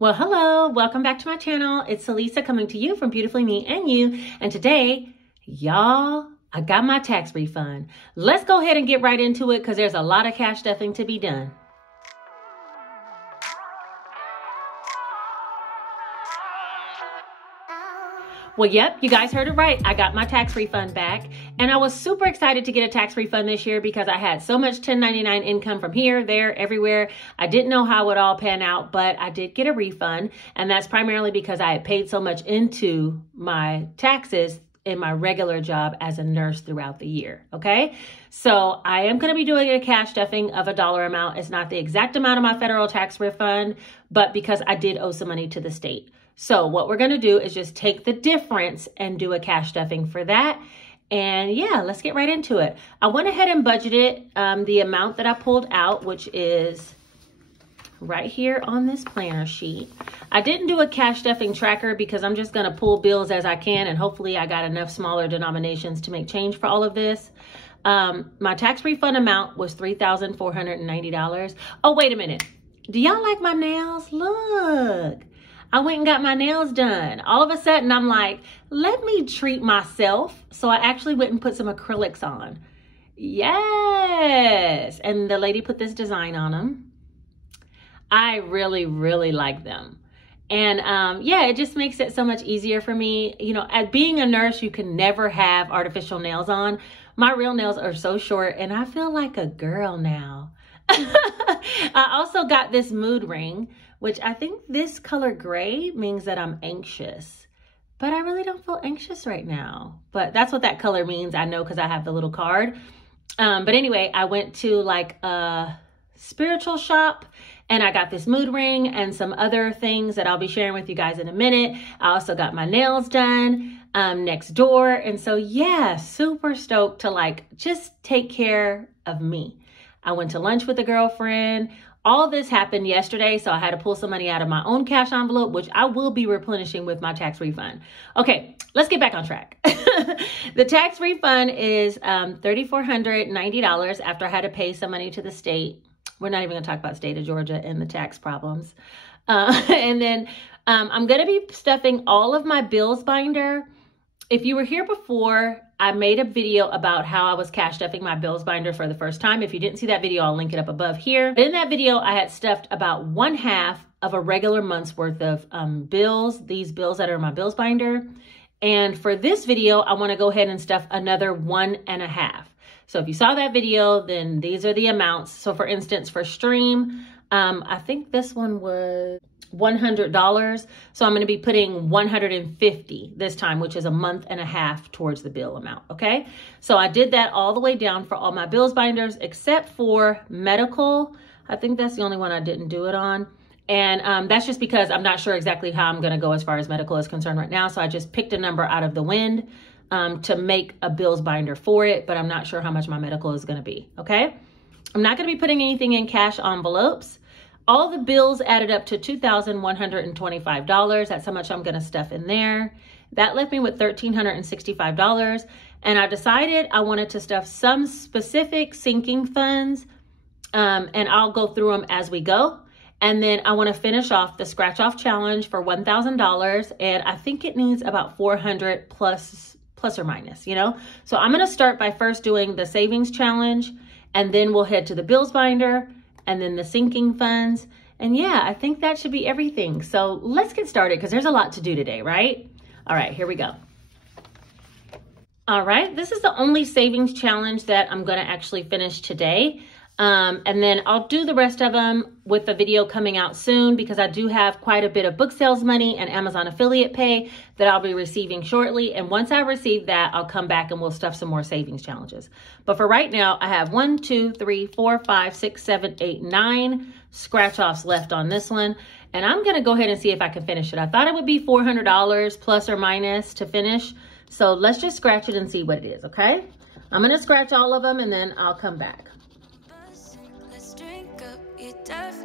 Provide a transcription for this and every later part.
Well, hello, welcome back to my channel. It's Elisa coming to you from Beautifully Me and You. And today, y'all, I got my tax refund. Let's go ahead and get right into it because there's a lot of cash stuffing to be done. Well, yep, you guys heard it right. I got my tax refund back, and I was super excited to get a tax refund this year because I had so much 1099 income from here, there, everywhere. I didn't know how it would all pan out, but I did get a refund, and that's primarily because I had paid so much into my taxes in my regular job as a nurse throughout the year, okay? So I am going to be doing a cash stuffing of a dollar amount. It's not the exact amount of my federal tax refund, but because I did owe some money to the state. So what we're going to do is just take the difference and do a cash stuffing for that. And yeah, let's get right into it. I went ahead and budgeted the amount that I pulled out, which is right here on this planner sheet. I didn't do a cash stuffing tracker because I'm just going to pull bills as I can. And hopefully I got enough smaller denominations to make change for all of this. My tax refund amount was $3,490. Oh, wait a minute. Do y'all like my nails? Look. I went and got my nails done. All of a sudden, I'm like, let me treat myself. So I actually went and put some acrylics on. Yes. And the lady put this design on them. I really, really like them. And yeah, it just makes it so much easier for me. You know, as being a nurse, you can never have artificial nails on. My real nails are so short and I feel like a girl now. I also got this mood ring, which I think this color gray means that I'm anxious, but I really don't feel anxious right now. But that's what that color means. I know because I have the little card. But anyway, I went to like a spiritual shop and I got this mood ring and some other things that I'll be sharing with you guys in a minute. I also got my nails done next door. And so yeah, super stoked to like just take care of me. I went to lunch with a girlfriend. All this happened yesterday, so I had to pull some money out of my own cash envelope, which I will be replenishing with my tax refund. Okay, let's get back on track. The tax refund is $3,490 after I had to pay some money to the state. We're not even going to talk about the state of Georgia and the tax problems. And then I'm going to be stuffing all of my bills binder. If you were here before, I made a video about how I was cash stuffing my bills binder for the first time. If you didn't see that video, I'll link it up above here. In that video, I had stuffed about 1/2 of a regular month's worth of bills, these bills that are in my bills binder. And for this video, I want to go ahead and stuff another 1.5. So if you saw that video, then these are the amounts. So for instance, for Stream, I think this one was $100. So I'm going to be putting $150 this time, which is a 1.5 months towards the bill amount. Okay. So I did that all the way down for all my bills binders, except for medical. I think that's the only one I didn't do it on. And that's just because I'm not sure exactly how I'm going to go as far as medical is concerned right now. So I just picked a number out of the wind to make a bills binder for it, but I'm not sure how much my medical is going to be. Okay. I'm not going to be putting anything in cash envelopes. All the bills added up to $2,125. That's how much I'm going to stuff in there. That left me with $1,365. And I decided I wanted to stuff some specific sinking funds. And I'll go through them as we go. And then I want to finish off the scratch off challenge for $1,000. And I think it needs about 400 plus or minus, you know. So I'm going to start by first doing the savings challenge. And then we'll head to the bills binder. And then the sinking funds. And yeah, I think that should be everything. So let's get started because there's a lot to do today, right? All right, here we go. All right, this is the only savings challenge that I'm going to actually finish today. And then I'll do the rest of them with the video coming out soon because I do have quite a bit of book sales money and Amazon affiliate pay that I'll be receiving shortly. And once I receive that, I'll come back and we'll stuff some more savings challenges. But for right now, I have 1, 2, 3, 4, 5, 6, 7, 8, 9 scratch offs left on this one. And I'm going to go ahead and see if I can finish it. I thought it would be $400 plus or minus to finish. So let's just scratch it and see what it is. Okay. I'm going to scratch all of them and then I'll come back.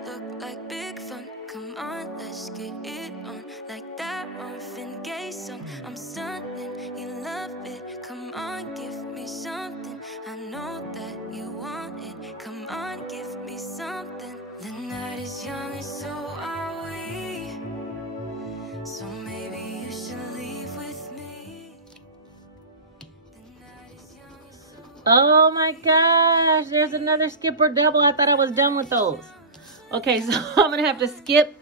Look like big fun. Come on, let's get it on. Like that Marvin Gaye song. I'm stunning, you love it. Come on, give me something. I know that you want it. Come on, give me something. The night is young and so are we. Oh my gosh, there's another skip or double. I thought I was done with those. Okay, so I'm gonna have to skip.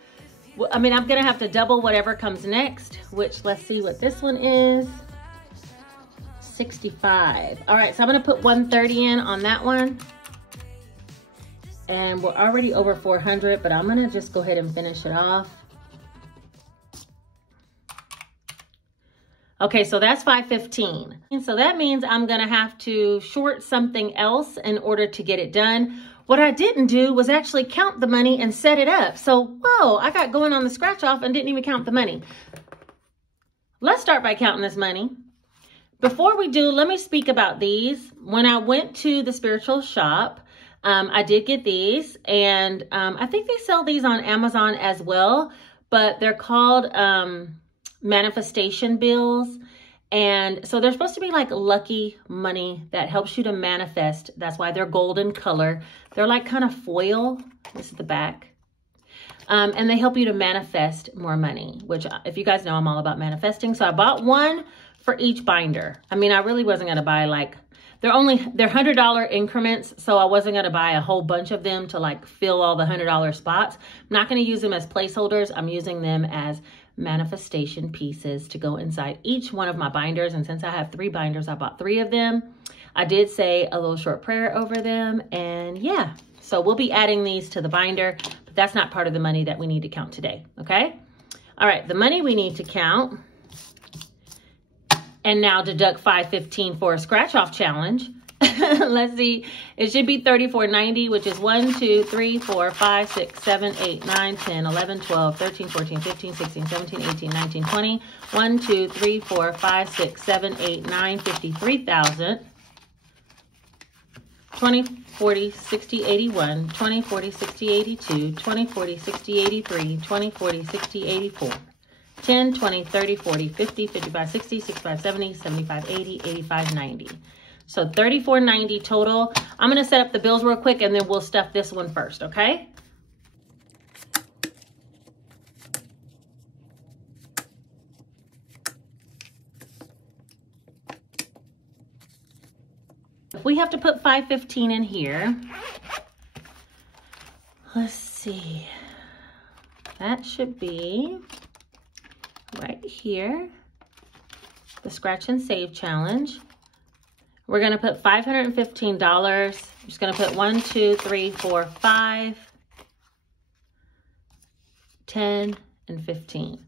I'm gonna have to double whatever comes next, which let's see what this one is. 65. All right, so I'm gonna put 130 in on that one. And we're already over 400, but I'm gonna just go ahead and finish it off. Okay, so that's 515. And so that means I'm gonna have to short something else in order to get it done. What I didn't do was actually count the money and set it up. So, whoa, I got going on the scratch off and didn't even count the money. Let's start by counting this money. Before we do, let me speak about these. When I went to the spiritual shop, I did get these, and I think they sell these on Amazon as well, but they're called manifestation bills. And so they're supposed to be like lucky money that helps you to manifest. That's why they're golden color. They're like kind of foil. This is the back. And they help you to manifest more money, which if you guys know, I'm all about manifesting. So I bought one for each binder. I really wasn't going to buy like, they're $100 increments. So I wasn't going to buy a whole bunch of them to like fill all the $100 spots. I'm not going to use them as placeholders. I'm using them as manifestation pieces to go inside each one of my binders. And since I have 3 binders, I bought 3 of them. I did say a little short prayer over them. And yeah, so we'll be adding these to the binder, but that's not part of the money that we need to count today. Okay. All right. The money we need to count. And now deduct 515 for a scratch off challenge. Let's see. It should be $34.90, which is 1, 2, 3, 4, 5, 6, 7, 8, 9, 10, 11, 12, 13, 14, 15, 16, 17, 18, 19, 20. 1, 2, 3, 4, 5, 6, 7, 8, 9, 53,000. 20, 40, 60, 81, 20, 40, 60, 82, 20, 40, 60, 83, 20, 40, 60, 84. 10, 20, 30, 40, 50, 55, 60, 65, 70, 75, 80, 85, 90. So $34.90 total. I'm going to set up the bills real quick and then we'll stuff this one first, okay? If we have to put 515 in here, let's see. That should be right here, the scratch and save challenge. We're going to put $515. I'm just going to put 1, 2, 3, 4, 5, 10, and 15.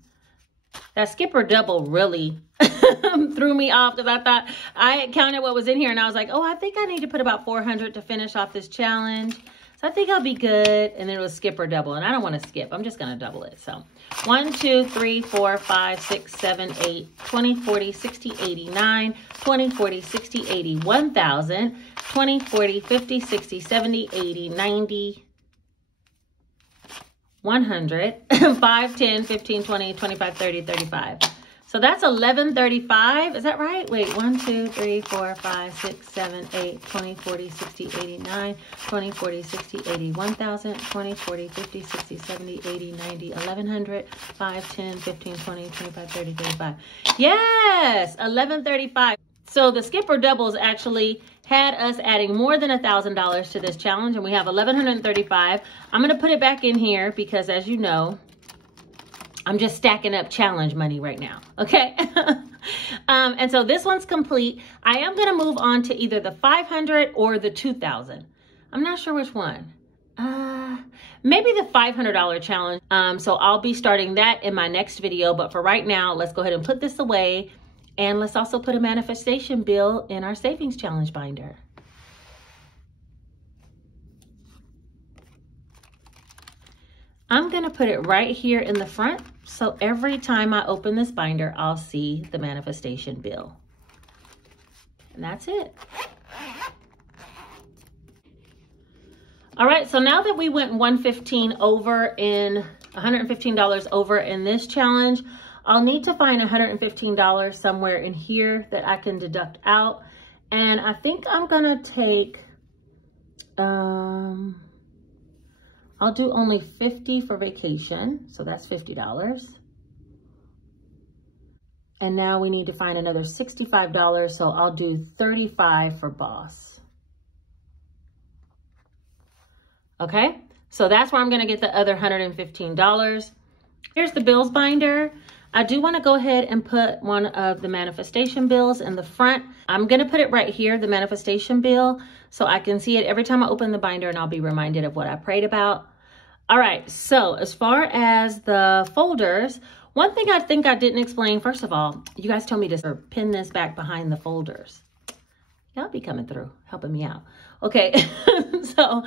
That skip or double really threw me off because I thought I had counted what was in here and I was like, oh, I think I need to put about 400 to finish off this challenge. So I think I'll be good. And then it was skip or double. And I don't want to skip. I'm just going to double it. So 1, 2, 3, 4, 5, 6, 7, 8, 20, 40, 60, 89, 20, 40, 60, 80, 1,000, 20, 40, 50, 60, 70, 80, 90, 100, 5, 10, 15, 20, 25, 30, 35. So that's $11.35. Is that right? Wait, 1, 2, 3, 4, 5, 6, 7, 8, 20, 40, 60, 89, 20, 40, 60, 80, 1,000, 20, 40, 50, 60, 70, 80, 90, 1,100, 5, 10, 15, 20, 25, 30, 35. Yes, $11.35. So the skip or doubles actually had us adding more than $1,000 to this challenge, and we have $1,135. I'm going to put it back in here because, as you know, I'm just stacking up challenge money right now, okay? And so this one's complete. I am going to move on to either the 500 or the 2,000. I'm not sure which one. Maybe the $500 challenge. So I'll be starting that in my next video. But for right now, let's go ahead and put this away. And let's also put a manifestation bill in our savings challenge binder. I'm going to put it right here in the front. So every time I open this binder, I'll see the manifestation bill. And that's it. All right, so now that we went $115 over in this challenge, I'll need to find $115 somewhere in here that I can deduct out. And I think I'm gonna take, I'll do only $50 for vacation, so that's $50. And now we need to find another $65, so I'll do $35 for boss. Okay, so that's where I'm gonna get the other $115. Here's the bills binder. I do wanna go ahead and put one of the manifestation bills in the front. I'm gonna put it right here, the manifestation bill, so I can see it every time I open the binder and I'll be reminded of what I prayed about. All right, so as far as the folders, one thing I think I didn't explain, first of all, you guys told me to pin this back behind the folders. Y'all be coming through, helping me out. Okay, so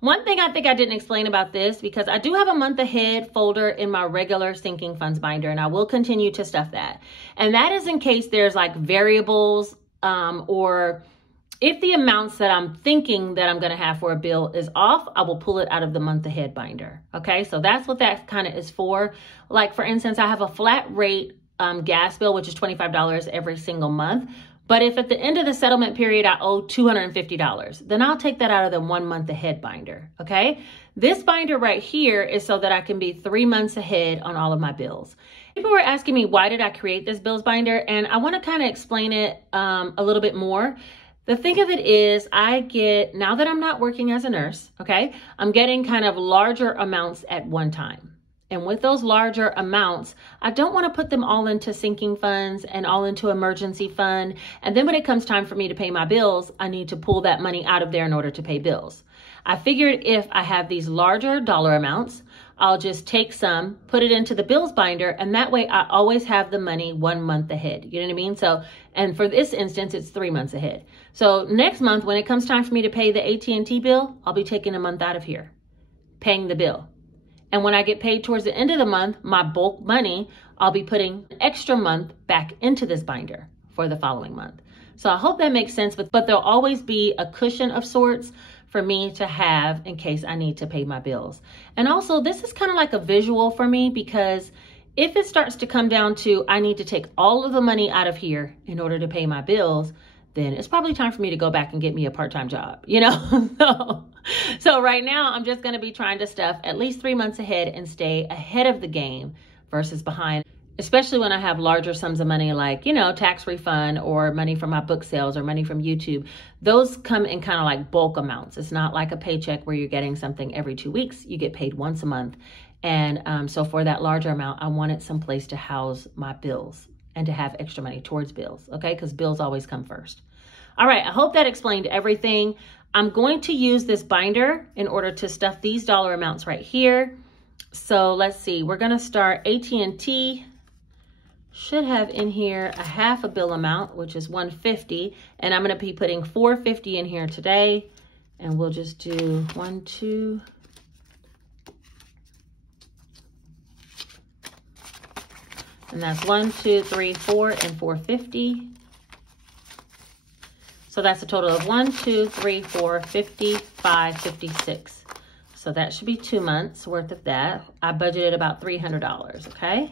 one thing I think I didn't explain about this, because I do have a month ahead folder in my regular sinking funds binder, and I will continue to stuff that. And that is in case there's like variables or if the amounts that I'm thinking that I'm going to have for a bill is off, I will pull it out of the month ahead binder. Okay, so that's what that kind of is for. Like, for instance, I have a flat rate gas bill, which is $25 every single month. But if at the end of the settlement period, I owe $250, then I'll take that out of the 1 month ahead binder. Okay, this binder right here is so that I can be 3 months ahead on all of my bills. People were asking me, why did I create this bills binder? And I want to kind of explain it a little bit more. The thing of it is, I get, now that I'm not working as a nurse, okay, I'm getting kind of larger amounts at one time. And with those larger amounts, I don't want to put them all into sinking funds and all into emergency fund. And then when it comes time for me to pay my bills, I need to pull that money out of there in order to pay bills. I figured if I have these larger dollar amounts, I'll just take some, put it into the bills binder, and that way I always have the money 1 month ahead. You know what I mean? So, and for this instance, it's 3 months ahead. So next month, when it comes time for me to pay the AT&T bill, I'll be taking a month out of here, paying the bill. And when I get paid towards the end of the month, my bulk money, I'll be putting an extra month back into this binder for the following month. So I hope that makes sense, but there'll always be a cushion of sorts for me to have in case I need to pay my bills. And also, this is kind of like a visual for me, because if it starts to come down to I need to take all of the money out of here in order to pay my bills, then it's probably time for me to go back and get me a part-time job, you know? So right now, I'm just gonna be trying to stuff at least 3 months ahead and stay ahead of the game versus behind, especially when I have larger sums of money like, you know, tax refund or money from my book sales or money from YouTube. Those come in kind of like bulk amounts. It's not like a paycheck where you're getting something every 2 weeks. You get paid once a month. And so for that larger amount, I wanted some place to house my bills and to have extra money towards bills, okay? Because bills always come first. All right, I hope that explained everything. I'm going to use this binder in order to stuff these dollar amounts right here. So let's see, we're gonna start AT&T. Should have in here a half a bill amount, which is $150, and I'm gonna be putting $450 in here today, and we'll just do 1, 2, and that's 1, 2, 3, 4, and $450. So that's a total of 1, 2, 3, 4, 55, 56. So that should be 2 months worth of that. I budgeted about $300, okay?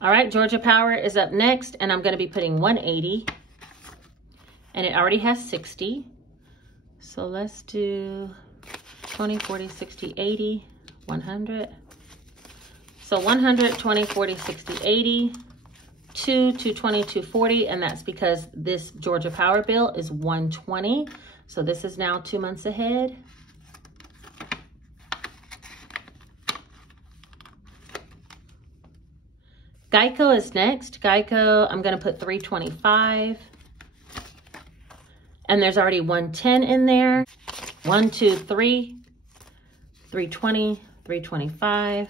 All right, Georgia Power is up next, and I'm gonna be putting 180, and it already has 60. So let's do 20, 40, 60, 80, 100. So 100, 20, 40, 60, 80, 220, 240, and that's because this Georgia Power bill is 120. So this is now 2 months ahead. Geico is next. Geico, I'm gonna put 325. And there's already 110 in there. 1, 2, 3, 320, 325.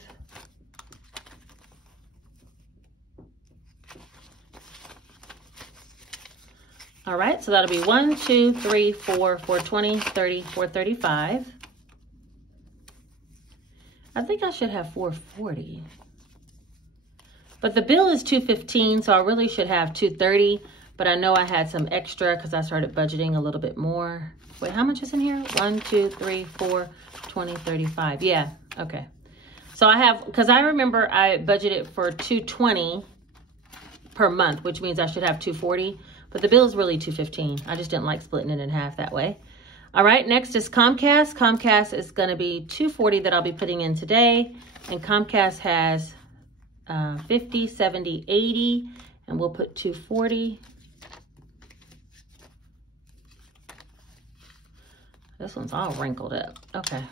All right, so that'll be 1, 2, 3, 4, 420, 30, 435. I think I should have 440. But the bill is 215, so I really should have 230, but I know I had some extra because I started budgeting a little bit more. Wait, how much is in here? 1, 2, 3, 4, 20, 35. Yeah, okay. So I have, because I remember I budgeted for 220 per month, which means I should have 240. But the bill is really 215. I just didn't like splitting it in half that way. All right, next is Comcast. Comcast is going to be $240 that I'll be putting in today. And Comcast has 50, 70, 80, and we'll put $240. This one's all wrinkled up. Okay.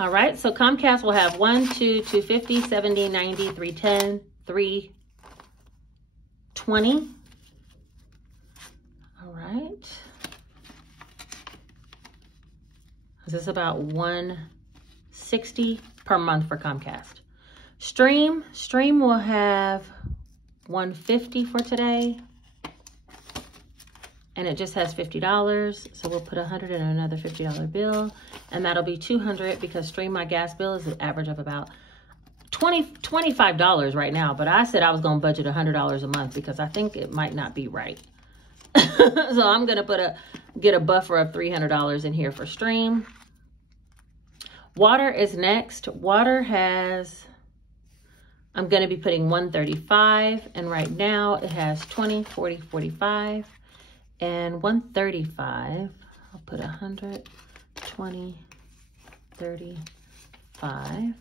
All right, so Comcast will have 1, 2, 250, 70, 90, 310, 320. All right. This is about 160 per month for Comcast. Stream will have 150 for today. And it just has $50. So we'll put 100 in another $50 bill. And that'll be 200 because Stream, my gas bill is an average of about $25 right now. But I said I was going to budget $100 a month because I think it might not be right. So I'm going to get a buffer of $300 in here for Stream. Water is next. Water has, I'm going to be putting 135. And right now it has 20, 40, 45. And 135, I'll put 100, 20, 35.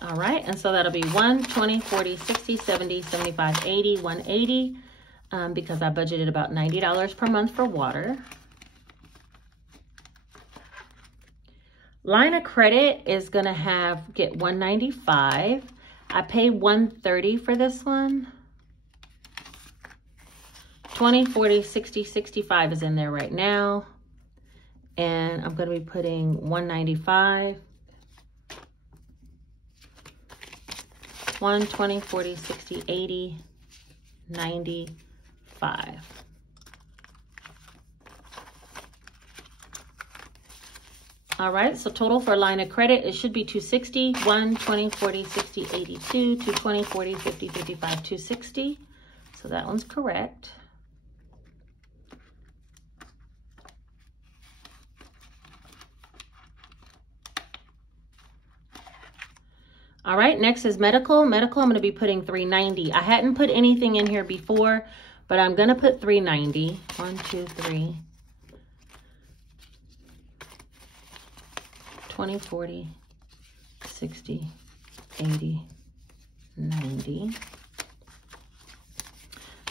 All right, and so that'll be 1, 20, 40, 60, 70, 75, 80, 180, because I budgeted about $90 per month for water. Line of credit is gonna get 195. I paid 130 for this one. 20, 40, 60, 65 is in there right now. And I'm going to be putting 195. 1, 20, 40, 60, 80, 95. All right, so total for line of credit, it should be 260, 1, 20, 40, 60, 82, 220, 40, 50, 55, 260. So that one's correct. All right, next is medical. Medical, I'm going to be putting 390. I hadn't put anything in here before, but I'm going to put 390. 1, 2, 3. 20, 40, 60, 80, 90.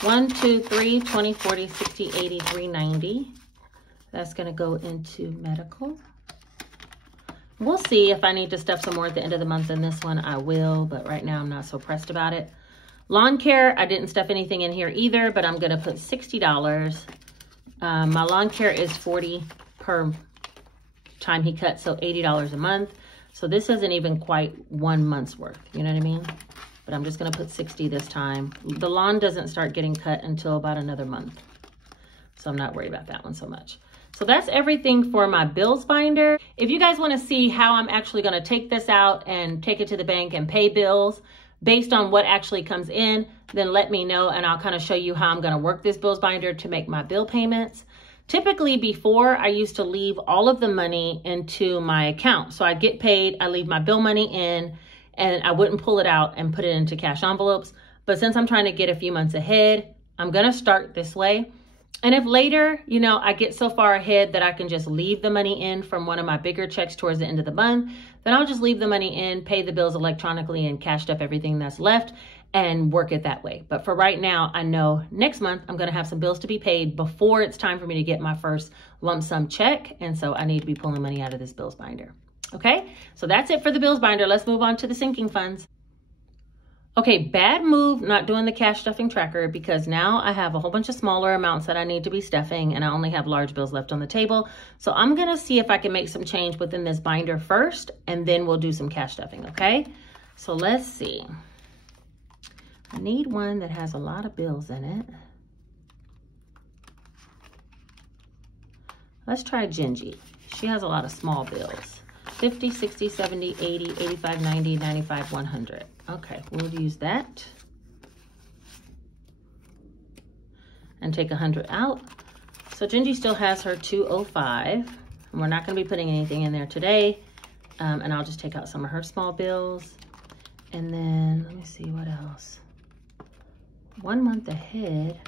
1, 2, 3, 20, 40, 60, 80, 390. That's going to go into medical. We'll see if I need to stuff some more at the end of the month in this one, I will, but right now I'm not so pressed about it. Lawn care, I didn't stuff anything in here either, but I'm going to put $60. My lawn care is $40 per time he cuts, so $80 a month. So this isn't even quite 1 month's worth, you know what I mean? But I'm just going to put 60 this time. The lawn doesn't start getting cut until about another month, so I'm not worried about that one so much. So that's everything for my bills binder. If you guys want to see how I'm actually going to take this out and take it to the bank and pay bills based on what actually comes in, then let me know and I'll kind of show you how I'm going to work this bills binder to make my bill payments. Typically before, I used to leave all of the money into my account. So I'd get paid, I leave my bill money in, and I wouldn't pull it out and put it into cash envelopes. But since I'm trying to get a few months ahead, I'm going to start this way. And if later, you know, I get so far ahead that I can just leave the money in from one of my bigger checks towards the end of the month, then I'll just leave the money in, pay the bills electronically, and cashed up everything that's left and work it that way. But for right now, I know next month I'm going to have some bills to be paid before it's time for me to get my first lump sum check. And so I need to be pulling money out of this bills binder. Okay, so that's it for the bills binder. Let's move on to the sinking funds. Okay, bad move not doing the cash stuffing tracker because now I have a whole bunch of smaller amounts that I need to be stuffing and I only have large bills left on the table. So I'm going to see if I can make some change within this binder first and then we'll do some cash stuffing, okay? So let's see. I need one that has a lot of bills in it. Let's try Gingy. She has a lot of small bills. 50, 60, 70, 80, 85, 90, 95, 100. Okay, we'll use that. And take 100 out. So Gingy still has her 205. And we're not going to be putting anything in there today. And I'll just take out some of her small bills. And then let me see what else. 1 month ahead.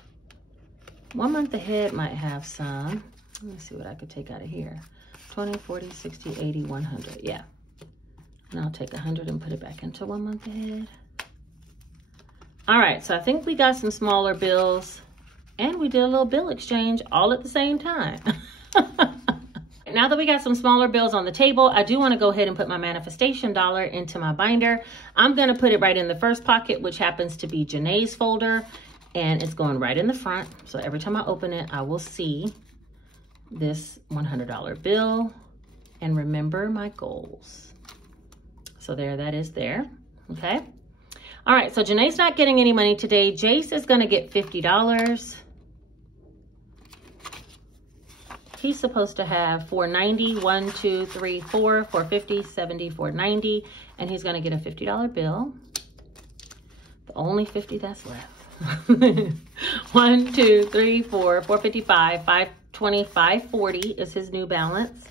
1 month ahead might have some. Let me see what I could take out of here. 20, 40, 60, 80, 100. Yeah. And I'll take 100 and put it back into 1 month ahead. All right, so I think we got some smaller bills and we did a little bill exchange all at the same time. Now that we got some smaller bills on the table, I do want to go ahead and put my manifestation dollar into my binder. I'm going to put it right in the first pocket, which happens to be Janae's folder, and it's going right in the front. So every time I open it, I will see this $100 bill and remember my goals. So there, that is there. Okay. All right, so Janae's not getting any money today. Jace is going to get $50. He's supposed to have $4.90, 1, 2, 3, 4, $4.50, $70, $4.90, and he's going to get a $50 bill. The only 50 that's left. 1, 2, 3, 4, $4.55, $5.20, $5.40 is his new balance.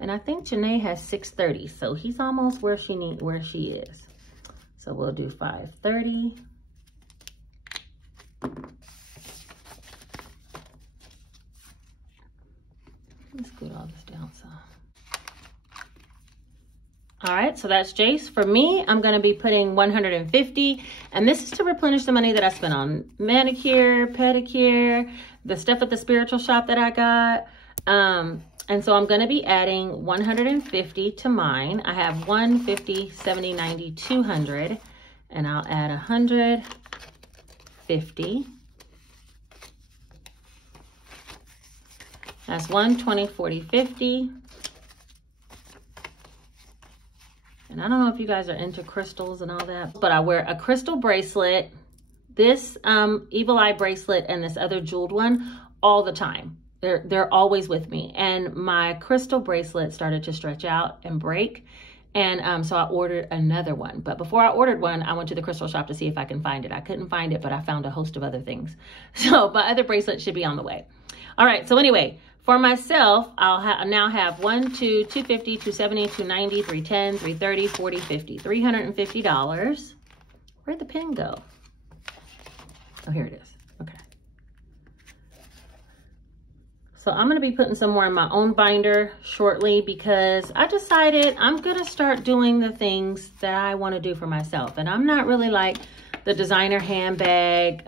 And I think Janae has $6.30, so he's almost where she is. So we'll do $5.30. Let's scoot all this down some. All right, so that's Jace. For me, I'm gonna be putting $150, and this is to replenish the money that I spent on manicure, pedicure, the stuff at the spiritual shop that I got. And so I'm gonna be adding $150 to mine. I have 150, 70, 90, 200, and I'll add 150. That's 120, 40, 50. And I don't know if you guys are into crystals and all that, but I wear a crystal bracelet, this evil eye bracelet, and this other jeweled one all the time. They're always with me. And my crystal bracelet started to stretch out and break. And so I ordered another one. But before I ordered one, I went to the crystal shop to see if I can find it. I couldn't find it, but I found a host of other things. So my other bracelet should be on the way. All right, so anyway, for myself, I'll now have 1, 2, 250, 270, 290, 310, 330, 40, 50, $350. Where'd the pen go? Oh, here it is. Okay. So I'm going to be putting some more in my own binder shortly because I decided I'm going to start doing the things that I want to do for myself. And I'm not really like the designer handbag.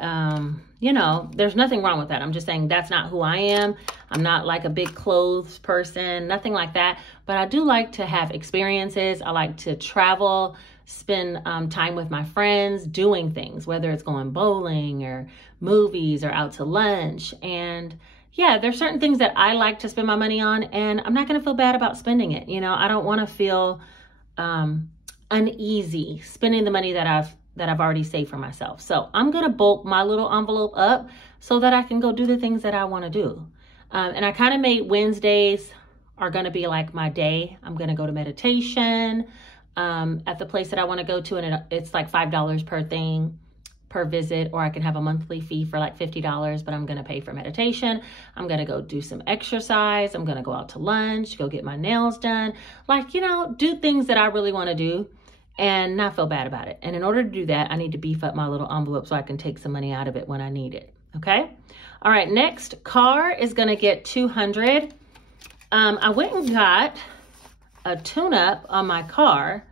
You know, there's nothing wrong with that. I'm just saying that's not who I am. I'm not like a big clothes person, nothing like that. But I do like to have experiences. I like to travel, spend time with my friends, doing things, whether it's going bowling or movies or out to lunch. And yeah, there's certain things that I like to spend my money on, and I'm not going to feel bad about spending it. You know, I don't want to feel uneasy spending the money that I've already saved for myself. So I'm going to bulk my little envelope up so that I can go do the things that I want to do. And I kind of made Wednesdays are going to be like my day. I'm going to go to meditation at the place that I want to go to, and it's like $5 per thing, per visit, or I can have a monthly fee for like $50, but I'm going to pay for meditation. I'm going to go do some exercise. I'm going to go out to lunch, go get my nails done. Like, you know, do things that I really want to do and not feel bad about it. And in order to do that, I need to beef up my little envelope so I can take some money out of it when I need it. Okay. All right. Next, car is going to get $200. I went and got a tune-up on my car.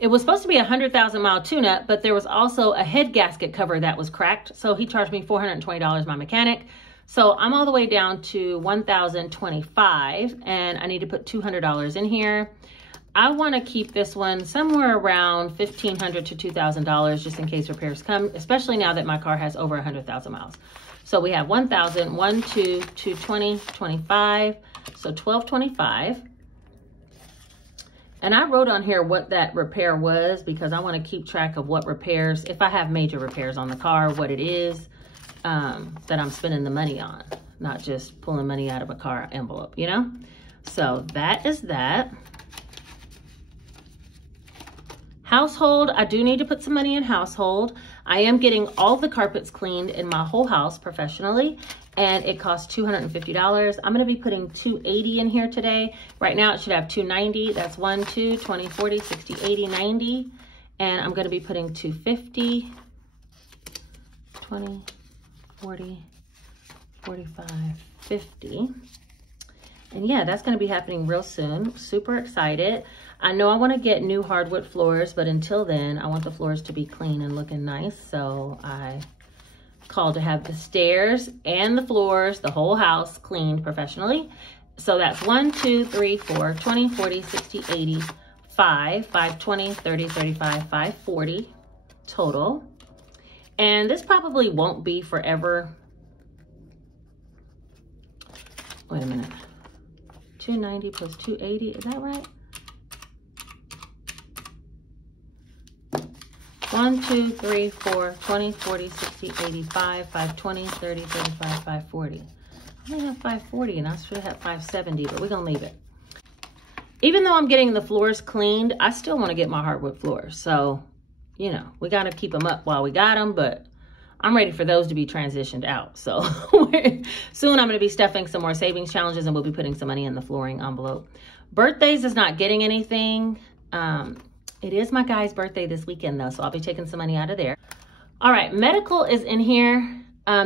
It was supposed to be a 100,000 mile tune-up, but there was also a head gasket cover that was cracked. So he charged me $420, my mechanic. So I'm all the way down to $1,025, and I need to put $200 in here. I want to keep this one somewhere around $1,500 to $2,000 just in case repairs come, especially now that my car has over 100,000 miles. So we have 1,000, 1, 2, 220, 25, so $1,225. And I wrote on here what that repair was because I want to keep track of what repairs, if I have major repairs on the car, what it is that I'm spending the money on, not just pulling money out of a car envelope, you know? So that is that. Household, I do need to put some money in household. I am getting all the carpets cleaned in my whole house professionally, and it costs $250. I'm gonna be putting $280 in here today. Right now it should have $290. That's 1, 2, 20, 40, 60, 80, 90. And I'm going to be putting 250, 20, 40, 45, 50. And yeah, that's going to be happening real soon. Super excited. I know I want to get new hardwood floors, but until then, I want the floors to be clean and looking nice. So I called to have the stairs and the floors, the whole house cleaned professionally. So that's 1, 2, 3, 4, 20, 40, 60, 80, 5, 20, 30, 35, 5, 40 total. And this probably won't be forever. Wait a minute. 290 plus 280, is that right? 1, 2, 3, 4, 20, 40, 60, 85, 520, 30, 35, 540. I only have 540 and I should have 570, but we're gonna leave it. Even though I'm getting the floors cleaned, I still wanna get my hardwood floors. So, you know, we gotta keep them up while we got them, but I'm ready for those to be transitioned out. So soon I'm gonna be stuffing some more savings challenges and we'll be putting some money in the flooring envelope. Birthdays is not getting anything. It is my guy's birthday this weekend though, so I'll be taking some money out of there. All right, medical is in here.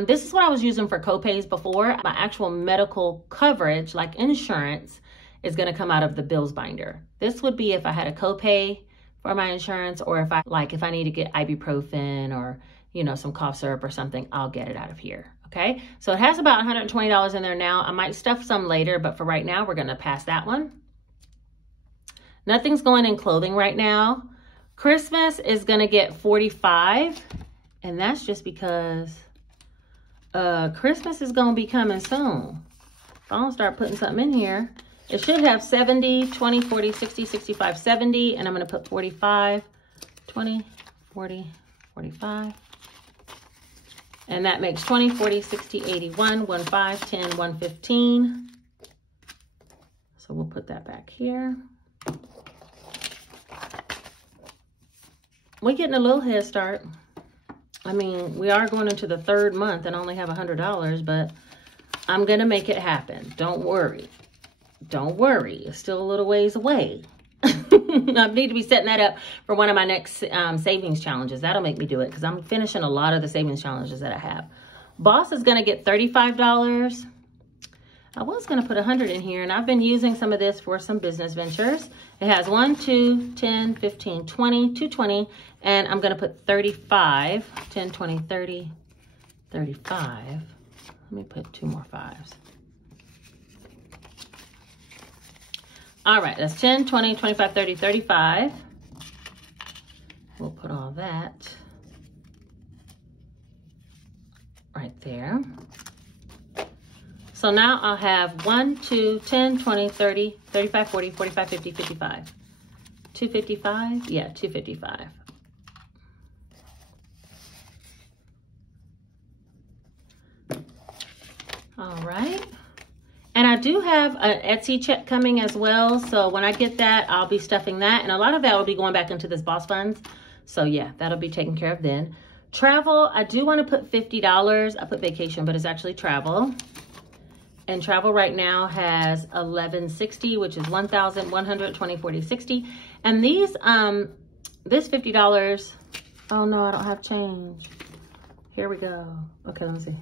This is what I was using for copays before. My actual medical coverage, like insurance, is gonna come out of the bills binder. This would be if I had a copay for my insurance, or if I need to get ibuprofen or, you know, some cough syrup or something, I'll get it out of here, okay? So it has about $120 in there now. I might stuff some later, but for right now, we're gonna pass that one. Nothing's going in clothing right now. Christmas is gonna get 45, and that's just because Christmas is gonna be coming soon. If I don't start putting something in here, it should have 70, 20, 40, 60, 65, 70, and I'm gonna put 45, 20, 40, 45. And that makes 20, 40, 60, 81, 15, 10, 115. So we'll put that back here. We're getting a little head start. I mean, we are going into the 3rd month and only have $100, but I'm gonna make it happen. Don't worry. Don't worry, it's still a little ways away. I need to be setting that up for one of my next savings challenges. That'll make me do it because I'm finishing a lot of the savings challenges that I have. Boss is gonna get $35. I was gonna put 100 in here, and I've been using some of this for some business ventures. It has 1, 2, 10, 15, 20, 220, and I'm gonna put 35, 10, 20, 30, 35. Let me put 2 more 5s. All right, that's 10, 20, 25, 30, 35. We'll put all that right there. So now I'll have 1, 2, 10, 20, 30, 35, 40, 45, 50, 55. 255? Yeah, 255. All right. And I do have an Etsy check coming as well. So when I get that, I'll be stuffing that. And a lot of that will be going back into this Boss Funds. So yeah, that'll be taken care of then. Travel, I do want to put $50. I put vacation, but it's actually travel. And travel right now has $1160, which is 1,100, 20, 40, 60. And these, this $50, oh no, I don't have change. Here we go. Okay, let me see.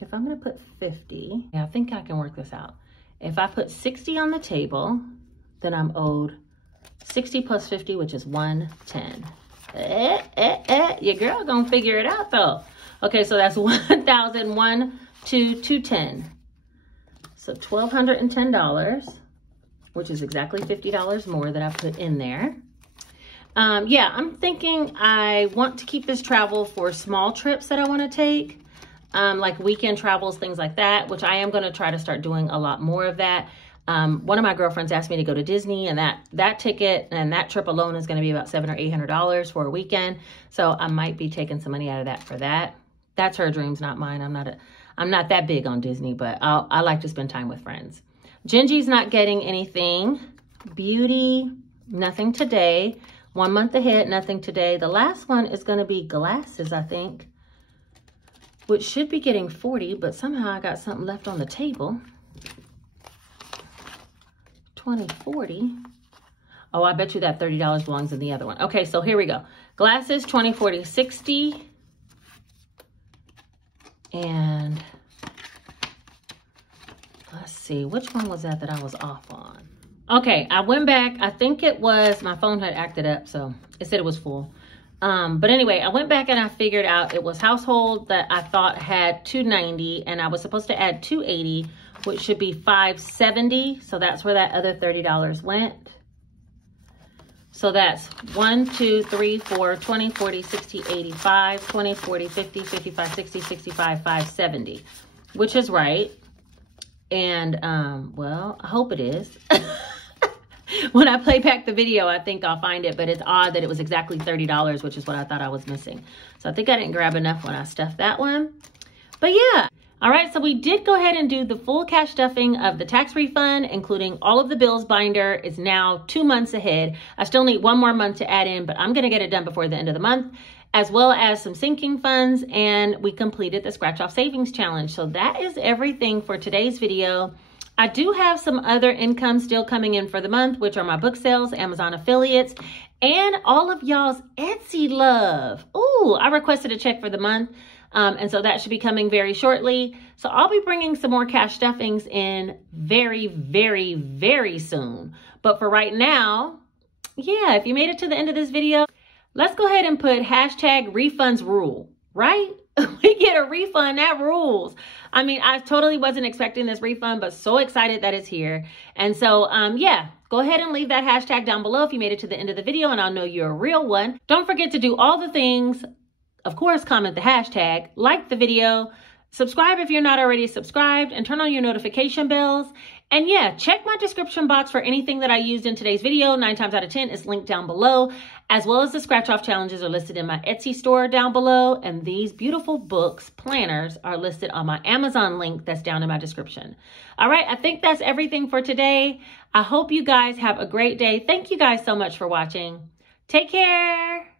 If I'm gonna put 50, yeah, I think I can work this out. If I put 60 on the table, then I'm owed 60 plus 50, which is 110. Your girl gonna figure it out though. Okay, so that's 1,001, 210. So $1,210, which is exactly $50 more that I put in there. Yeah, I'm thinking I want to keep this travel for small trips that I want to take, like weekend travels, things like that, which I am going to try to start doing a lot more of that. One of my girlfriends asked me to go to Disney, and that ticket and that trip alone is going to be about $700 or $800 for a weekend. So I might be taking some money out of that for that. That's her dreams, not mine. I'm not that big on Disney, but I like to spend time with friends. Gingy's not getting anything. Beauty, nothing today. 1 month ahead, nothing today. The last one is going to be glasses, I think, which should be getting 40, but somehow I got something left on the table. 20, 40. Oh, I bet you that $30 belongs in the other one. Okay, so here we go. Glasses, 20, 40, 60. And let's see, which one was that I was off on? Okay, I went back. I think it was, my phone had acted up, so it said it was full. But anyway, I went back and I figured out it was household that I thought had $290, and I was supposed to add $280, which should be $570. So that's where that other $30 went. So that's 1, 2, 3, 4, 20, 40, 60, 85, 20, 40, 50, 55, 60, 65, 570, which is right. And, well, I hope it is. When I play back the video, I think I'll find it, but it's odd that it was exactly $30, which is what I thought I was missing. So I think I didn't grab enough when I stuffed that one. But yeah. All right, so we did go ahead and do the full cash stuffing of the tax refund, including all of the bills binder. Is now 2 months ahead. I still need 1 more month to add in, but I'm gonna get it done before the end of the month, as well as some sinking funds, and we completed the scratch off savings challenge. So that is everything for today's video. I do have some other income still coming in for the month, which are my book sales, Amazon affiliates, and all of y'all's Etsy love. Ooh, I requested a check for the month. And so that should be coming very shortly. So I'll be bringing some more cash stuffings in very, very, very soon. But for right now, yeah, if you made it to the end of this video, let's go ahead and put hashtag refunds rule, right? We get a refund, that rules. I mean, I totally wasn't expecting this refund, but so excited that it's here. And so, yeah, go ahead and leave that hashtag down below if you made it to the end of the video, and I'll know you're a real one. Don't forget to do all the things. Of course, comment the hashtag, like the video, subscribe if you're not already subscribed, and turn on your notification bells. And yeah, check my description box for anything that I used in today's video. 9 times out of 10 is linked down below, as well as the scratch off challenges are listed in my Etsy store down below. And these beautiful books, planners, are listed on my Amazon link that's down in my description. All right, I think that's everything for today. I hope you guys have a great day. Thank you guys so much for watching. Take care.